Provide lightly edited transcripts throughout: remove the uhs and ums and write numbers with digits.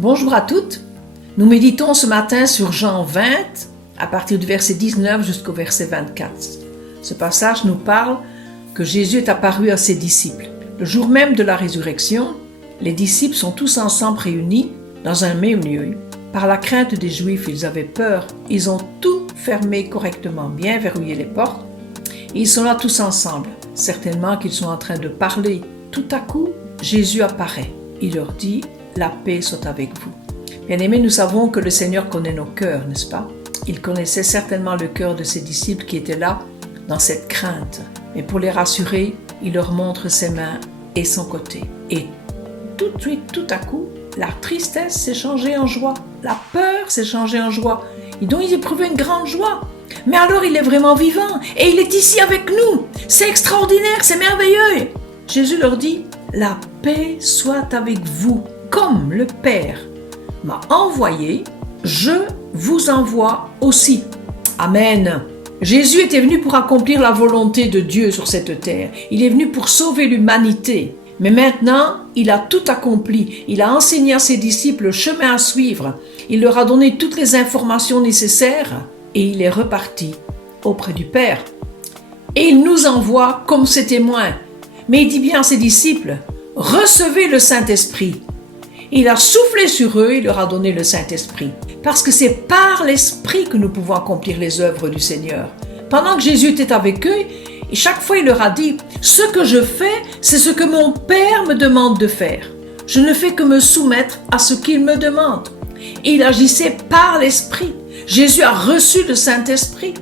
Bonjour à toutes. Nous méditons ce matin sur Jean 20, à partir du verset 19 jusqu'au verset 24. Ce passage nous parle que Jésus est apparu à ses disciples. Le jour même de la résurrection, les disciples sont tous ensemble réunis dans un même lieu. Par la crainte des Juifs, ils avaient peur. Ils ont tout fermé correctement, bien verrouillé les portes. Et ils sont là tous ensemble. Certainement qu'ils sont en train de parler. Tout à coup, Jésus apparaît. Il leur dit « La paix soit avec vous ». Bien-aimés, nous savons que le Seigneur connaît nos cœurs, n'est-ce pas? Il connaissait certainement le cœur de ses disciples qui étaient là, dans cette crainte. Mais pour les rassurer, il leur montre ses mains et son côté. Et tout de suite, tout à coup, la tristesse s'est changée en joie. La peur s'est changée en joie. Et donc, ils éprouvaient une grande joie. Mais alors, il est vraiment vivant et il est ici avec nous. C'est extraordinaire, c'est merveilleux. Jésus leur dit, « La paix soit avec vous, comme le Père m'a envoyé, je vous envoie aussi. » Amen. Jésus était venu pour accomplir la volonté de Dieu sur cette terre. Il est venu pour sauver l'humanité. Mais maintenant, il a tout accompli. Il a enseigné à ses disciples le chemin à suivre. Il leur a donné toutes les informations nécessaires et il est reparti auprès du Père. Et il nous envoie comme ses témoins. Mais il dit bien à ses disciples, « Recevez le Saint-Esprit. » Il a soufflé sur eux, il leur a donné le Saint-Esprit. Parce que c'est par l'Esprit que nous pouvons accomplir les œuvres du Seigneur. Pendant que Jésus était avec eux, et chaque fois il leur a dit, « Ce que je fais, c'est ce que mon Père me demande de faire. Je ne fais que me soumettre à ce qu'il me demande. » Et il agissait par l'Esprit. Jésus a reçu le Saint-Esprit.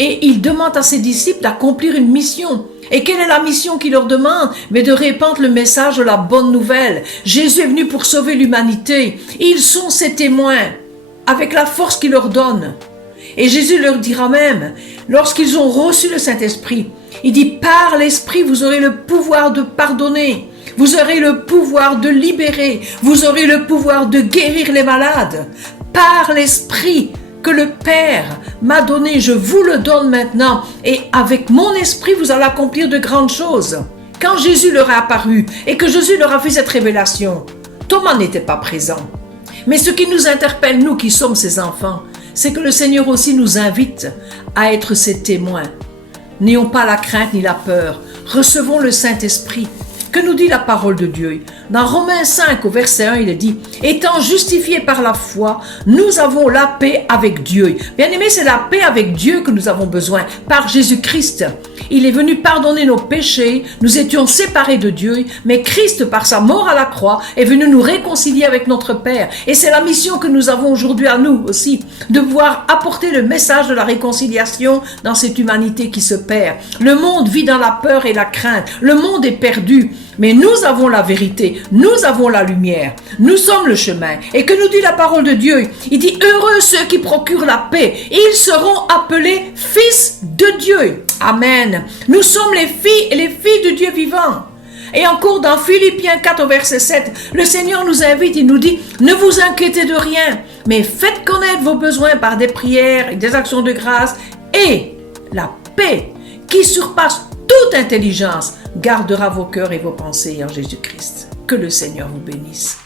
Et il demande à ses disciples d'accomplir une mission. Et quelle est la mission qu'il leur demande? Mais de répandre le message de la bonne nouvelle. Jésus est venu pour sauver l'humanité. Ils sont ses témoins, avec la force qu'il leur donne. Et Jésus leur dira même, lorsqu'ils ont reçu le Saint-Esprit, il dit, par l'Esprit, vous aurez le pouvoir de pardonner. Vous aurez le pouvoir de libérer. Vous aurez le pouvoir de guérir les malades. Par l'Esprit que le Père m'a donné, je vous le donne maintenant. Et avec mon esprit, vous allez accomplir de grandes choses. Quand Jésus leur est apparu et que Jésus leur a fait cette révélation, Thomas n'était pas présent. Mais ce qui nous interpelle, nous qui sommes ses enfants, c'est que le Seigneur aussi nous invite à être ses témoins. N'ayons pas la crainte ni la peur. Recevons le Saint-Esprit. Que nous dit la parole de Dieu? Dans Romains 5, au verset 1, il est dit « Étant justifiés par la foi, nous avons la paix avec Dieu. » Bien-aimés, c'est la paix avec Dieu que nous avons besoin, par Jésus-Christ. Il est venu pardonner nos péchés, nous étions séparés de Dieu, mais Christ, par sa mort à la croix, est venu nous réconcilier avec notre Père. Et c'est la mission que nous avons aujourd'hui à nous aussi, de pouvoir apporter le message de la réconciliation dans cette humanité qui se perd. Le monde vit dans la peur et la crainte. Le monde est perdu. Mais nous avons la vérité, nous avons la lumière, nous sommes le chemin. Et que nous dit la parole de Dieu? Il dit, heureux ceux qui procurent la paix, ils seront appelés fils de Dieu. Amen. Nous sommes les filles et les filles de Dieu vivant. Et encore dans Philippiens 4 au verset 7, le Seigneur nous invite, il nous dit, ne vous inquiétez de rien, mais faites connaître vos besoins par des prières et des actions de grâce, et la paix qui surpasse toute intelligence gardera vos cœurs et vos pensées en Jésus-Christ. Que le Seigneur vous bénisse.